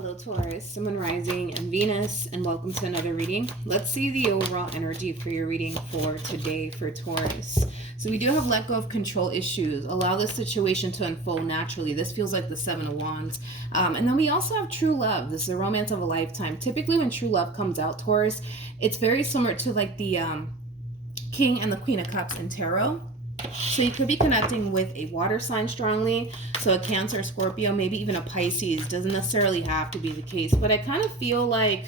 Hello Taurus, Sun, Moon, Rising, and Venus, and welcome to another reading. Let's see the overall energy for your reading for today for Taurus. So we do have let go of control issues. Allow this situation to unfold naturally. This feels like the Seven of Wands. And then we also have true love. This is a romance of a lifetime. Typically when true love comes out, Taurus, it's very similar to like the King and the Queen of Cups in Tarot. So you could be connecting with a water sign strongly. So a Cancer, Scorpio, maybe even a Pisces. Doesn't necessarily have to be the case. But I kind of feel like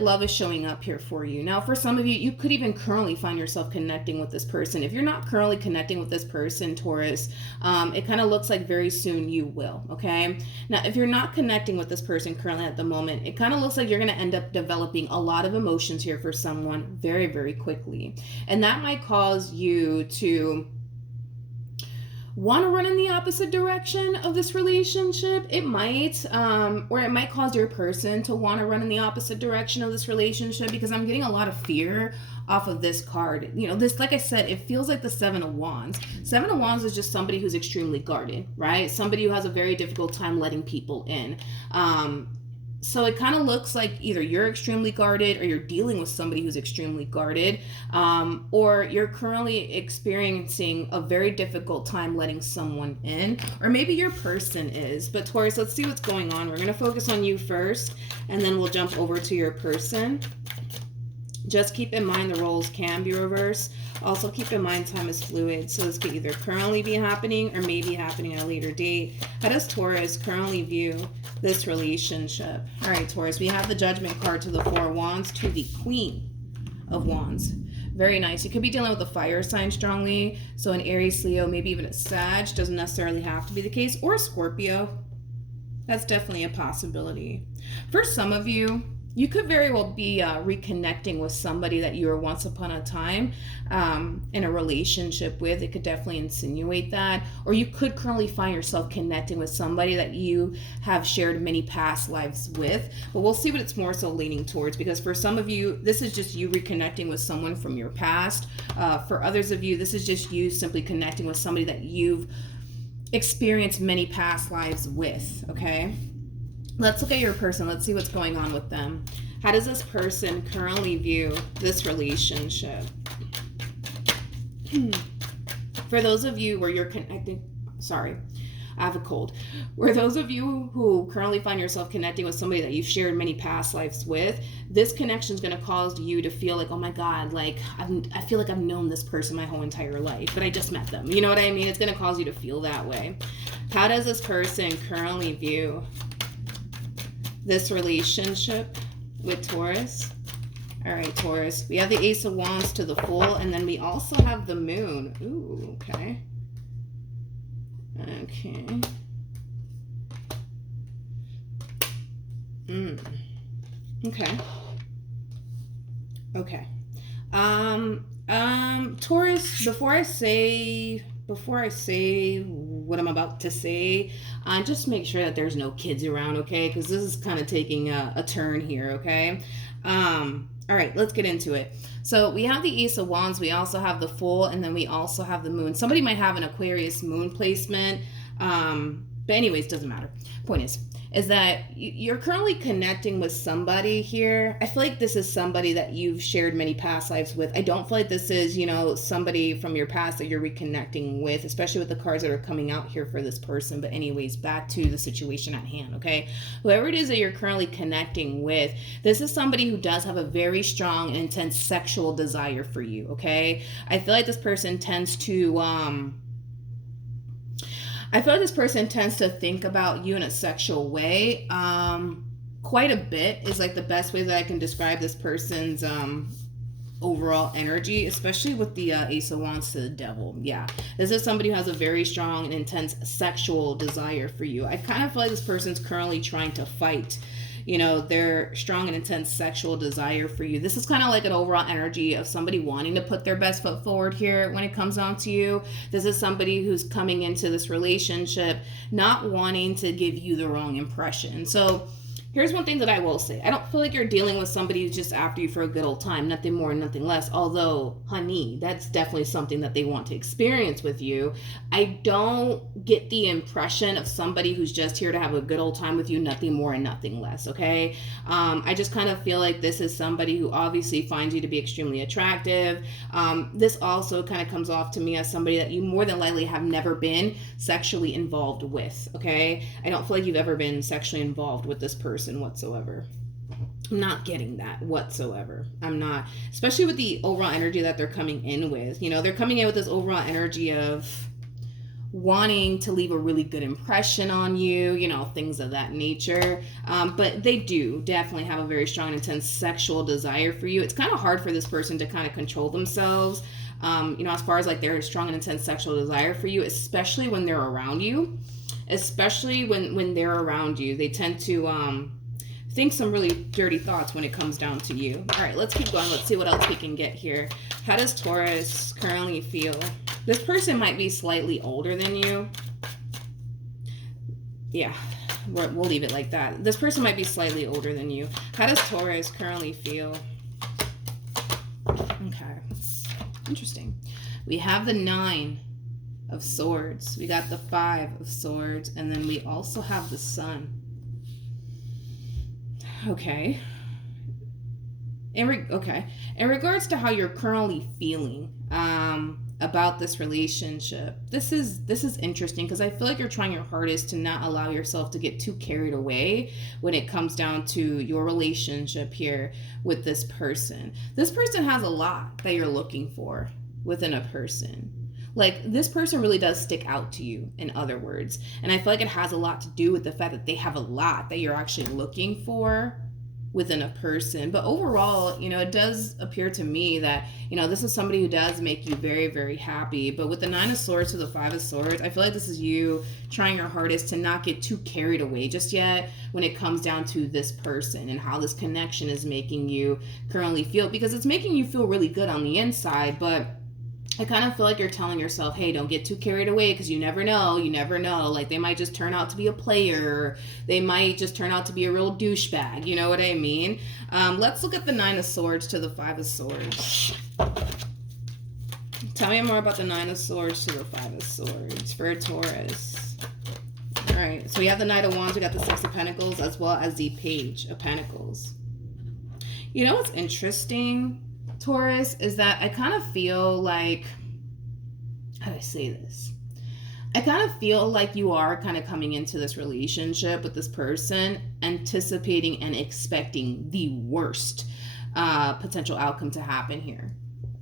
love is showing up here for you. Now, for some of you, you could even currently find yourself connecting with this person. If you're not currently connecting with this person, Taurus, it kind of looks like very soon you will, okay? Now, if you're not connecting with this person currently at the moment, it kind of looks like you're going to end up developing a lot of emotions here for someone very, very quickly. And that might cause you to want to run in the opposite direction of this relationship. It might, or it might cause your person to want to run in the opposite direction of this relationship, because I'm getting a lot of fear off of this card. You know, this, like I said, it feels like the Seven of Wands. Seven of Wands is just somebody who's extremely guarded, right? Somebody who has a very difficult time letting people in. So it kind of looks like either you're extremely guarded or you're dealing with somebody who's extremely guarded, or you're currently experiencing a very difficult time letting someone in, or maybe your person is. But Taurus, let's see what's going on. We're going to focus on you first, and then we'll jump over to your person. Just keep in mind the roles can be reversed. Also keep in mind time is fluid. So this could either currently be happening or maybe happening at a later date. How does Taurus currently view this relationship? All right, Taurus, we have the Judgment card to the Four of Wands to the Queen of Wands. Very nice. You could be dealing with a fire sign strongly. So an Aries, Leo, maybe even a Sag. Doesn't necessarily have to be the case. Or a Scorpio. That's definitely a possibility. For some of you, you could very well be reconnecting with somebody that you were once upon a time in a relationship with. It could definitely insinuate that. Or you could currently find yourself connecting with somebody that you have shared many past lives with. But we'll see what it's more so leaning towards, because for some of you, this is just you reconnecting with someone from your past. For others of you, this is just you simply connecting with somebody that you've experienced many past lives with, okay? Let's look at your person. Let's see what's going on with them. How does this person currently view this relationship? For those of you where you're connecting, sorry, I have a cold. For those of you who currently find yourself connecting with somebody that you've shared many past lives with, this connection is going to cause you to feel like, oh my God, like I feel like I've known this person my whole entire life, but I just met them. You know what I mean? It's going to cause you to feel that way. How does this person currently view this relationship with Taurus? All right, Taurus. We have the Ace of Wands to the Fool, and then we also have the Moon. Ooh, okay. Okay. Okay. Okay. Taurus, before I say what I'm about to say, just make sure that there's no kids around, okay? Because this is kind of taking a turn here, okay? All right, let's get into it. So we have the Ace of Wands, we also have the Fool, and then we also have the Moon. Somebody might have an Aquarius moon placement, but anyways, doesn't matter. Point is that you're currently connecting with somebody here. I feel like this is somebody that you've shared many past lives with. I don't feel like this is, you know, somebody from your past that you're reconnecting with, especially with the cards that are coming out here for this person. But anyways, back to the situation at hand, okay? Whoever it is that you're currently connecting with, this is somebody who does have a very strong and intense sexual desire for you, okay? I feel like this person tends to, think about you in a sexual way. Quite a bit is like the best way that I can describe this person's overall energy, especially with the Ace of Wands to the Devil. Yeah, this is somebody who has a very strong and intense sexual desire for you. I kind of feel like this person's currently trying to fight, you know, their strong and intense sexual desire for you. This is kind of like an overall energy of somebody wanting to put their best foot forward here when it comes down to you. This is somebody who's coming into this relationship not wanting to give you the wrong impression. So Here's one thing that I will say. I don't feel like you're dealing with somebody who's just after you for a good old time, nothing more and nothing less. Although, honey, that's definitely something that they want to experience with you. I don't get the impression of somebody who's just here to have a good old time with you, nothing more and nothing less, okay? I just kind of feel like this is somebody who obviously finds you to be extremely attractive. This also kind of comes off to me as somebody that you more than likely have never been sexually involved with, okay? I don't feel like you've ever been sexually involved with this person whatsoever. I'm not getting that whatsoever. I'm not, especially with the overall energy that they're coming in with. You know, they're coming in with this overall energy of wanting to leave a really good impression on you, you know, things of that nature. But they do definitely have a very strong and intense sexual desire for you. It's kind of hard for this person to kind of control themselves, you know, as far as like their strong and intense sexual desire for you, especially when they're around you. Especially when they're around you, they tend to think some really dirty thoughts when it comes down to you. All right, let's keep going. Let's see what else we can get here. How does Taurus currently feel? This person might be slightly older than you. Yeah, we'll leave it like that. This person might be slightly older than you. How does Taurus currently feel? Okay, interesting. We have the 9 of Swords. We got the 5 of Swords, and then we also have the Sun. Okay. In regards to how you're currently feeling about this relationship, this is interesting because I feel like you're trying your hardest to not allow yourself to get too carried away when it comes down to your relationship here with this person. This person has a lot that you're looking for within a person. Like, this person really does stick out to you, in other words. And I feel like it has a lot to do with the fact that they have a lot that you're actually looking for within a person. But overall, you know, it does appear to me that, you know, this is somebody who does make you very, very happy. But with the 9 of Swords to the 5 of Swords, I feel like this is you trying your hardest to not get too carried away just yet when it comes down to this person and how this connection is making you currently feel. Because it's making you feel really good on the inside, but I kind of feel like you're telling yourself, hey, don't get too carried away because you never know. You never know. Like, they might just turn out to be a player. They might just turn out to be a real douchebag. You know what I mean? Let's look at the 9 of Swords to the 5 of Swords. Tell me more about the 9 of Swords to the 5 of Swords for Taurus. All right. So we have the Knight of Wands. We got the 6 of Pentacles as well as the Page of Pentacles. You know what's interesting, Taurus, is that I kind of feel like, how do I say this? I kind of feel like you are kind of coming into this relationship with this person anticipating and expecting the worst potential outcome to happen here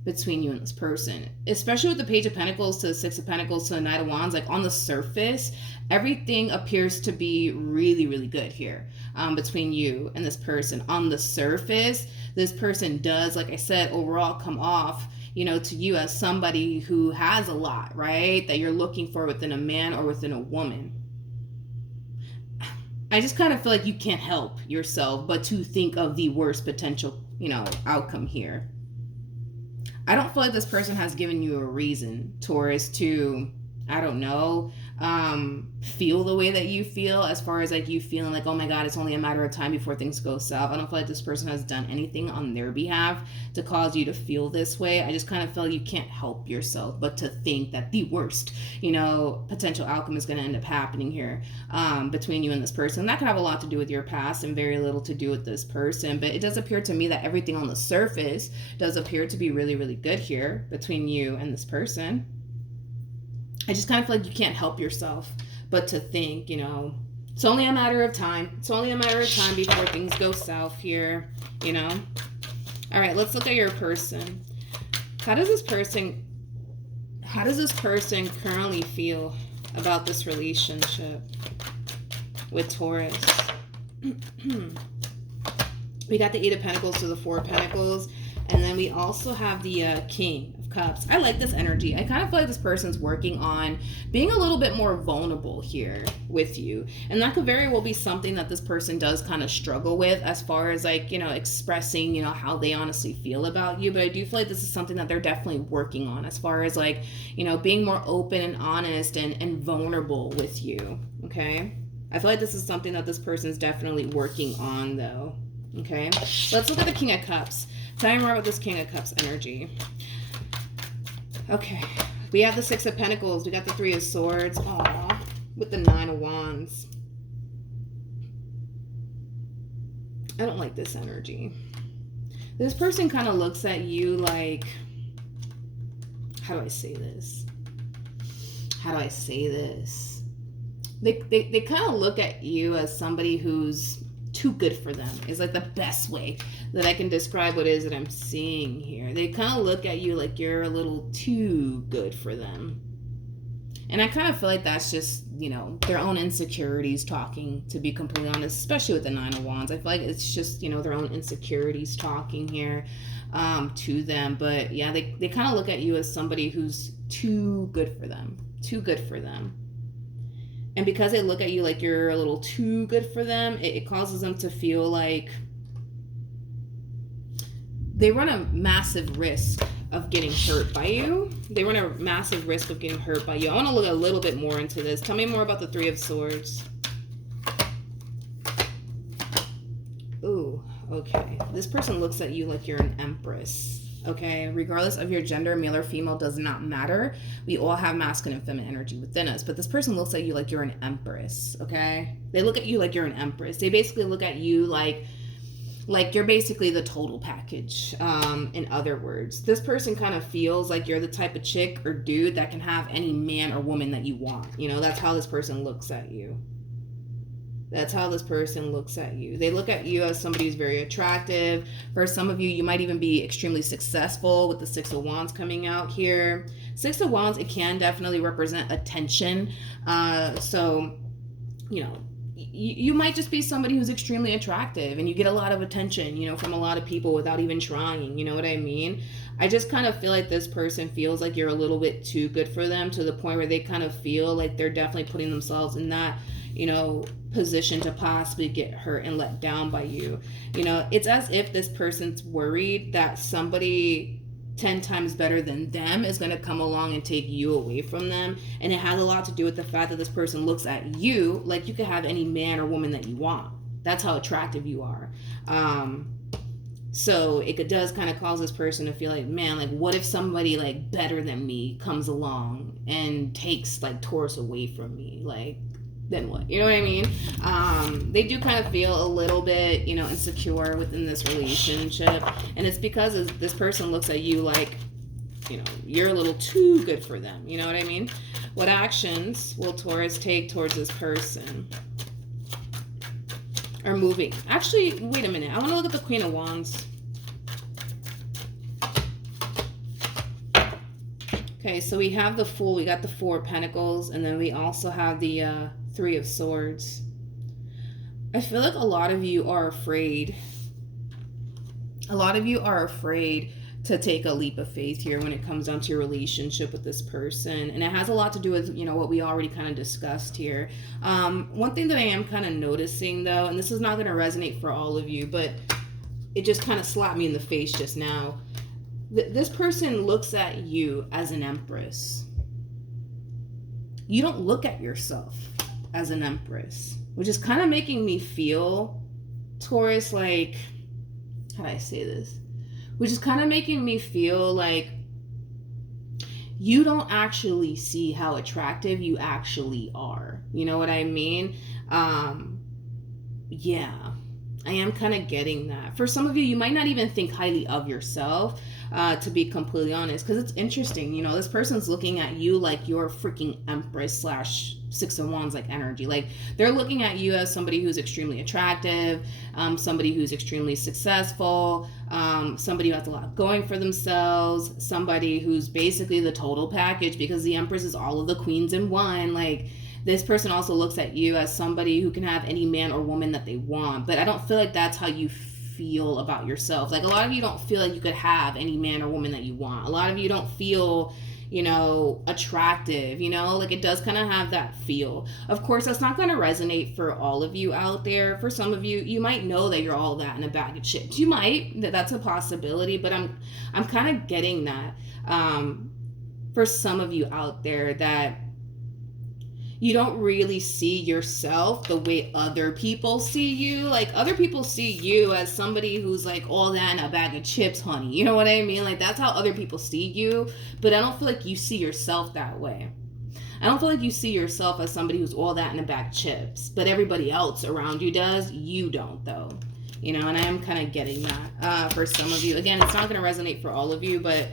between you and this person, especially with the Page of Pentacles to the 6 of Pentacles to the Knight of Wands. Like, on the surface, everything appears to be really, really good here between you and this person. On the surface, this person does, like I said, overall come off, you know, to you as somebody who has a lot, right? That you're looking for within a man or within a woman. I just kind of feel like you can't help yourself but to think of the worst potential, you know, outcome here. I don't feel like this person has given you a reason, Taurus, to, I don't know, feel the way that you feel, as far as like you feeling like, oh my God, it's only a matter of time before things go south. I don't feel like this person has done anything on their behalf to cause you to feel this way. I just kind of feel like you can't help yourself but to think that the worst, you know, potential outcome is going to end up happening here between you and this person. That could have a lot to do with your past and very little to do with this person. But it does appear to me that everything on the surface does appear to be really, really good here between you and this person. I just kind of feel like you can't help yourself but to think, you know, it's only a matter of time. It's only a matter of time before things go south here, you know. All right, let's look at your person. How does this person currently feel about this relationship with Taurus? We got the 8 of Pentacles to the 4 of Pentacles, and then we also have the King of Cups. I like this energy. I kind of feel like this person's working on being a little bit more vulnerable here with you. And that could very well be something that this person does kind of struggle with, as far as like, you know, expressing, you know, how they honestly feel about you. But I do feel like this is something that they're definitely working on, as far as like, you know, being more open and honest and vulnerable with you. Okay. I feel like this is something that this person is definitely working on, though. Okay, let's look at the King of Cups. Tell me more about this King of Cups energy. Okay, we have the Six of Pentacles. We got the Three of Swords. Aww, with the Nine of Wands. I don't like this energy. This person kind of looks at you like, how do I say this? How do I say this? They kind of look at you as somebody who's too good for them, is like the best way that I can describe what it is that I'm seeing here. They kind of look at you like you're a little too good for them. And I kind of feel like that's just, you know, their own insecurities talking, to be completely honest, especially with the Nine of Wands. I feel like it's just, you know, their own insecurities talking here to them. But yeah, they kind of look at you as somebody who's too good for them, too good for them. And because they look at you like you're a little too good for them, it causes them to feel like they run a massive risk of getting hurt by you. They run a massive risk of getting hurt by you. I want to look a little bit more into this. Tell me more about the Three of Swords. Ooh, okay. This person looks at you like you're an empress. Okay, regardless of your gender, male or female, does not matter. We all have masculine and feminine energy within us, but this person looks at you like you're an empress. Okay, they look at you like you're an empress. They basically look at you like you're basically the total package. In other words, this person kind of feels like you're the type of chick or dude that can have any man or woman that you want. You know, that's how this person looks at you. That's how this person looks at you. They look at you as somebody who's very attractive. For some of you, you might even be extremely successful with the Six of Wands coming out here. Six of Wands, it can definitely represent attention. So, you know, you might just be somebody who's extremely attractive and you get a lot of attention, you know, from a lot of people without even trying. You know what I mean? I just kind of feel like this person feels like you're a little bit too good for them, to the point where they kind of feel like they're definitely putting themselves in that, you know, position to possibly get hurt and let down by you. You know, it's as if this person's worried that somebody 10 times better than them is going to come along and take you away from them. And it has a lot to do with the fact that this person looks at you like you could have any man or woman that you want. That's how attractive you are. So it does kind of cause this person to feel like, man, like, what if somebody like better than me comes along and takes like Taurus away from me? Like, then what? You know what I mean? They do kind of feel a little bit, you know, insecure within this relationship. And it's because this person looks at you like, you know, you're a little too good for them. You know what I mean? What actions will Taurus take towards this person? Or moving. Actually, wait a minute. I want to look at the Queen of Wands. Okay, so we have the Fool. We got the Four of Pentacles. And then we also have the Three of Swords. I feel like a lot of you are afraid. A lot of you are afraid to take a leap of faith here when it comes down to your relationship with this person. And it has a lot to do with, you know, what we already kind of discussed here. One thing that I am kind of noticing, though, and this is not going to resonate for all of you, but it just kind of slapped me in the face just now. This person looks at you as an empress. You don't look at yourself as an empress, which is kind of making me feel, Taurus, like, how do I say this? Which is kind of making me feel like you don't actually see how attractive you actually are. You know what I mean? Yeah, I am kind of getting that. For some of you, you might not even think highly of yourself, to be completely honest, because it's interesting. You know, this person's looking at you like you're a freaking empress / Six of Wands like energy. Like, they're looking at you as somebody who's extremely attractive, somebody who's extremely successful, somebody who has a lot going for themselves, somebody who's basically the total package, because the Empress is all of the queens in one. Like, this person also looks at you as somebody who can have any man or woman that they want. But I don't feel like that's how you feel about yourself. Like, a lot of you don't feel like you could have any man or woman that you want. A lot of you don't feel, you know, attractive, you know, like, it does kind of have that feel. Of course, that's not going to resonate for all of you out there. For some of you, you might know that you're all that in a bag of chips. You might, that's a possibility, but I'm kind of getting that, for some of you out there, that You don't really see yourself the way other people see you. Like, other people see you as somebody who's like all that in a bag of chips, honey. You know what I mean? Like, that's how other people see you. But I don't feel like you see yourself that way. I don't feel like you see yourself as somebody who's all that in a bag of chips. But everybody else around you does. You don't, though. You know, and I am kind of getting that for some of you. Again, it's not going to resonate for all of you, but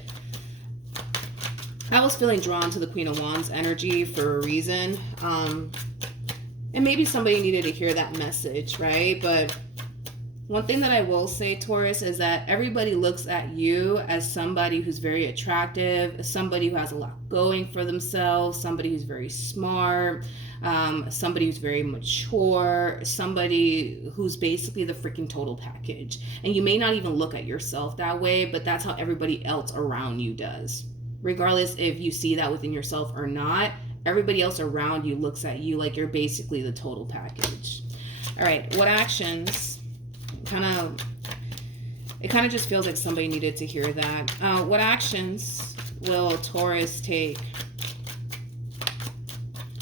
I was feeling drawn to the Queen of Wands energy for a reason. And maybe somebody needed to hear that message, right? But one thing that I will say, Taurus, is that everybody looks at you as somebody who's very attractive, somebody who has a lot going for themselves, somebody who's very smart, somebody who's very mature, somebody who's basically the freaking total package. And you may not even look at yourself that way, but that's how everybody else around you does. Regardless if you see that within yourself or not, everybody else around you looks at you like you're basically the total package. All right, what actions? It kind of just feels like somebody needed to hear that. What actions will Taurus take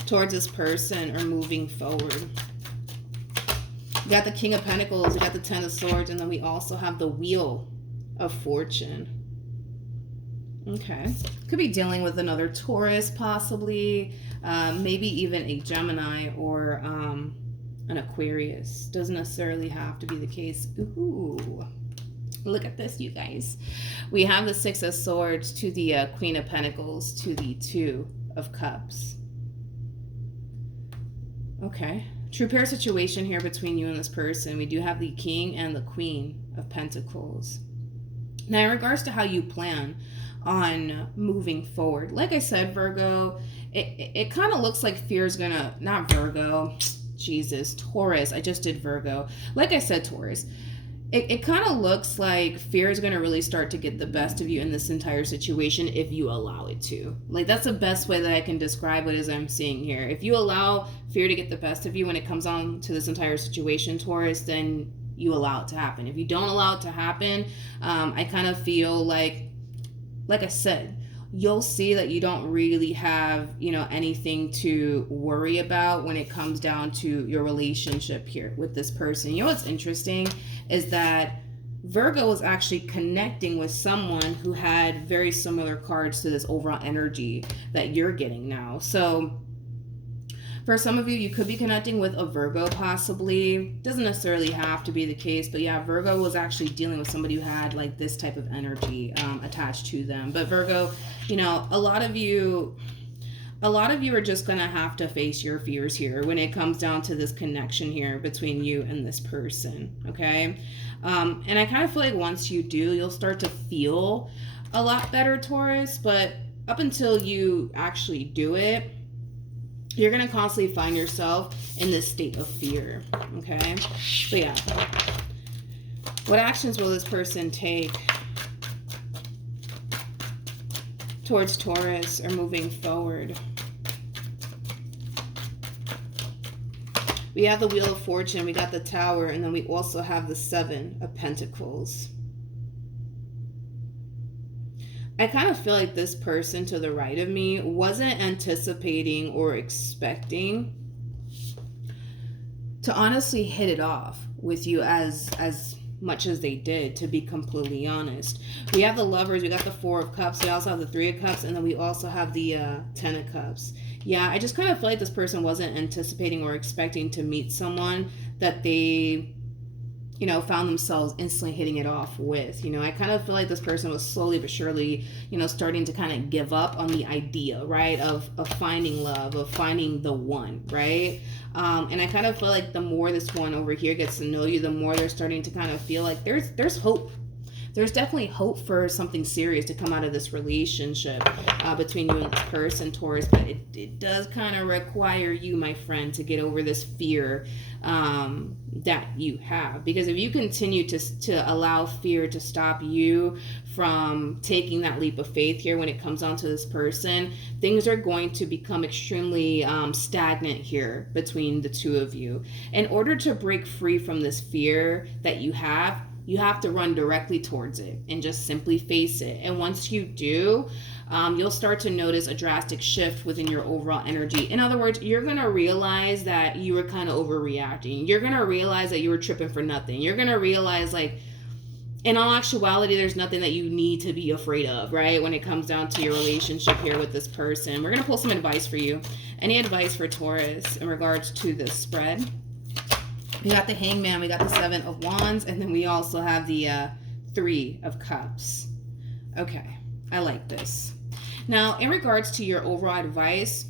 towards this person or moving forward? We got the King of Pentacles, we got the Ten of Swords, and then we also have the Wheel of Fortune. Okay. Could be dealing with another Taurus, possibly. Maybe even a Gemini or an Aquarius. Doesn't necessarily have to be the case. Ooh. Look at this, you guys. We have the Six of Swords to the Queen of Pentacles to the Two of Cups. Okay. True pair situation here between you and this person. We do have the King and the Queen of Pentacles. Now, in regards to how you plan on moving forward, like I said, Virgo, it kind of looks like fear is gonna, not Virgo, Jesus, Taurus, I just did Virgo. Like I said, Taurus, it kind of looks like fear is going to really start to get the best of you in this entire situation if you allow it to. Like, that's the best way that I can describe what it is I'm seeing here. If you allow fear to get the best of you when it comes on to this entire situation, Taurus, then you allow it to happen. If you don't allow it to happen, I kind of feel like I said, you'll see that you don't really have, anything to worry about when it comes down to your relationship here with this person. You know what's interesting is that Virgo was actually connecting with someone who had very similar cards to this overall energy that you're getting now. So for some of you, you could be connecting with a Virgo possibly. Doesn't necessarily have to be the case, but yeah, Virgo was actually dealing with somebody who had like this type of energy attached to them. But Virgo, a lot of you are just gonna have to face your fears here when it comes down to this connection here between you and this person, okay? And I kind of feel like once you do, you'll start to feel a lot better, Taurus, but up until you actually do it, you're going to constantly find yourself in this state of fear, okay? But yeah, what actions will this person take towards Taurus or moving forward? We have the Wheel of Fortune, we got the Tower, and then we also have the Seven of Pentacles. I kind of feel like this person to the right of me wasn't anticipating or expecting to honestly hit it off with you as much as they did, to be completely honest. We have the Lovers, we got the Four of Cups, we also have the Three of Cups, and then we also have the Ten of Cups. Yeah, I just kind of feel like this person wasn't anticipating or expecting to meet someone that they found themselves instantly hitting it off with. I kind of feel like this person was slowly but surely, starting to kind of give up on the idea, right, of finding love, of finding the one, right? And I kind of feel like the more this one over here gets to know you, the more they're starting to kind of feel like there's hope. There's definitely hope for something serious to come out of this relationship between you and this person, Taurus, but it does kind of require you, my friend, to get over this fear that you have. Because if you continue to allow fear to stop you from taking that leap of faith here when it comes onto this person, things are going to become extremely stagnant here between the two of you. In order to break free from this fear that you have to run directly towards it and just simply face it. And once you do, you'll start to notice a drastic shift within your overall energy. In other words, you're going to realize that you were kind of overreacting. You're going to realize that you were tripping for nothing. You're going to realize, like, in all actuality, there's nothing that you need to be afraid of, right? When it comes down to your relationship here with this person. We're going to pull some advice for you. Any advice for Taurus in regards to this spread? We got the Hangman, we got the Seven of Wands, and then we also have the Three of Cups. Okay, I like this. Now, in regards to your overall advice,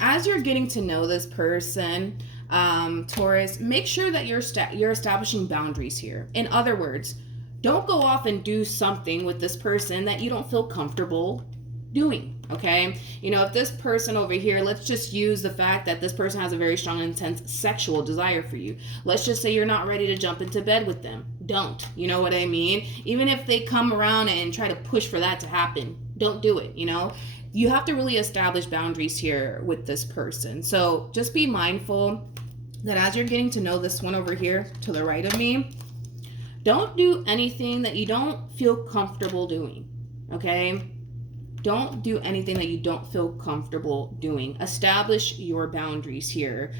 as you're getting to know this person, Taurus, make sure that you're establishing boundaries here. In other words, don't go off and do something with this person that you don't feel comfortable doing, okay? You know, if this person over here, let's just use the fact that this person has a very strong and intense sexual desire for you. Let's just say you're not ready to jump into bed with them. Don't, you know what I mean? Even if they come around and try to push for that to happen, don't do it, you know? You have to really establish boundaries here with this person. So just be mindful that as you're getting to know this one over here to the right of me, don't do anything that you don't feel comfortable doing, okay? Don't do anything that you don't feel comfortable doing. Establish your boundaries here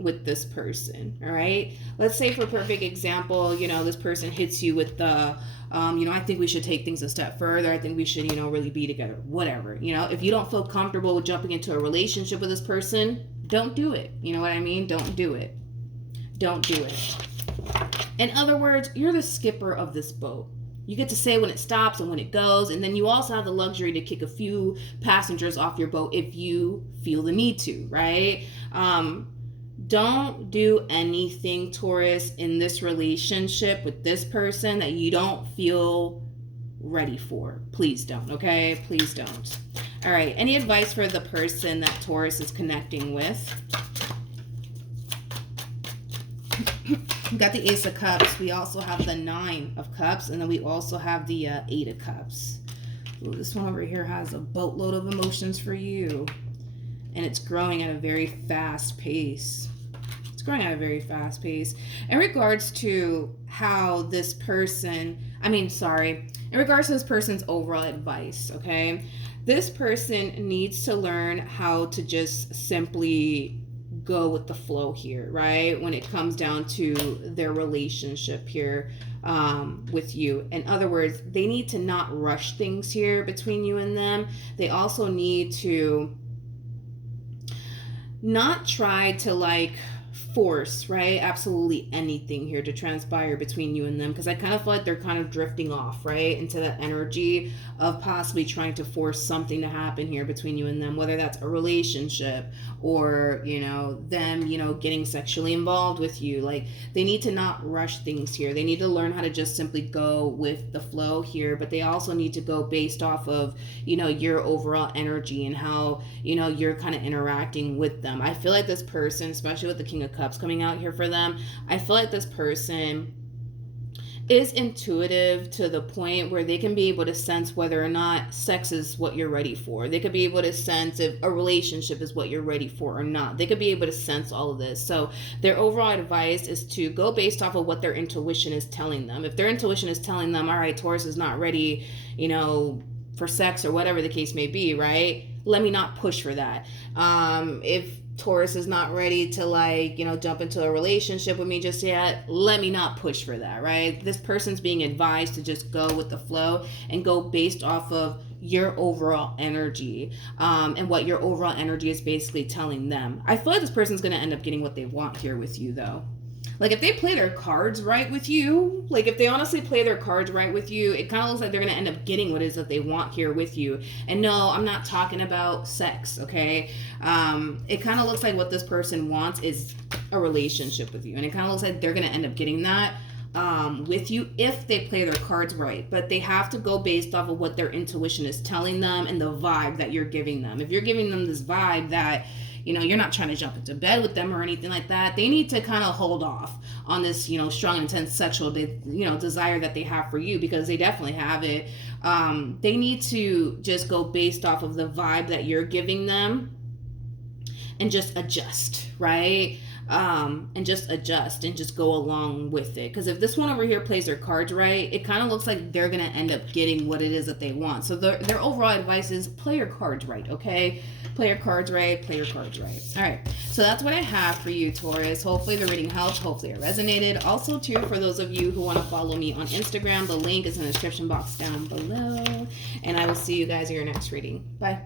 with this person, all right? Let's say, for perfect example, you know, this person hits you with the, you know, I think we should take things a step further. I think we should, you know, really be together, whatever. You know, if you don't feel comfortable with jumping into a relationship with this person, don't do it. You know what I mean? Don't do it. Don't do it. In other words, you're the skipper of this boat. You get to say when it stops and when it goes, and then you also have the luxury to kick a few passengers off your boat if you feel the need to, right? Don't do anything, Taurus, in this relationship with this person that you don't feel ready for. Please don't, okay? Please don't. All right, any advice for the person that Taurus is connecting with? We got the Ace of Cups. We also have the Nine of Cups. And then we also have the Eight of Cups. Ooh, this one over here has a boatload of emotions for you. And it's growing at a very fast pace. It's growing at a very fast pace. In regards to how this person, in regards to this person's overall advice, okay? This person needs to learn how to just simply go with the flow here, right? When it comes down to their relationship here with you. In other words, they need to not rush things here between you and them. They also need to not try to force, right? Absolutely anything here to transpire between you and them, because I kind of feel like they're kind of drifting off, right? Into that energy of possibly trying to force something to happen here between you and them, whether that's a relationship or, them, getting sexually involved with you. They need to not rush things here. They need to learn how to just simply go with the flow here, but they also need to go based off of, your overall energy and how, you're kind of interacting with them. I feel like this person, especially with the King of Cups coming out here for them, I feel like this person is intuitive to the point where they can be able to sense whether or not sex is what you're ready for. They could be able to sense if a relationship is what you're ready for or not. They could be able to sense all of this. So their overall advice is to go based off of what their intuition is telling them. If their intuition is telling them, all right, Taurus is not ready, for sex or whatever the case may be, right? Let me not push for that. If Taurus is not ready to jump into a relationship with me just yet, let me not push for that, right? This person's being advised to just go with the flow and go based off of your overall energy and what your overall energy is basically telling them. I feel like this person's going to end up getting what they want here with you, though. If they play their cards right with you, if they honestly play their cards right with you, it kind of looks like they're going to end up getting what it is that they want here with you. And no, I'm not talking about sex, okay? It kind of looks like what this person wants is a relationship with you. And it kind of looks like they're going to end up getting that with you if they play their cards right. But they have to go based off of what their intuition is telling them and the vibe that you're giving them. If you're giving them this vibe that you're not trying to jump into bed with them or anything like that, they need to kind of hold off on this, strong, intense sexual, desire that they have for you, because they definitely have it. They need to just go based off of the vibe that you're giving them and just adjust, right? and just adjust and just go along with it. Because if this one over here plays their cards right, it kind of looks like they're going to end up getting what it is that they want. So their overall advice is play your cards right, okay? Play your cards right, play your cards right. All right, so that's what I have for you, Taurus. Hopefully the reading helped. Hopefully it resonated. Also, too, for those of you who want to follow me on Instagram, the link is in the description box down below. And I will see you guys in your next reading. Bye.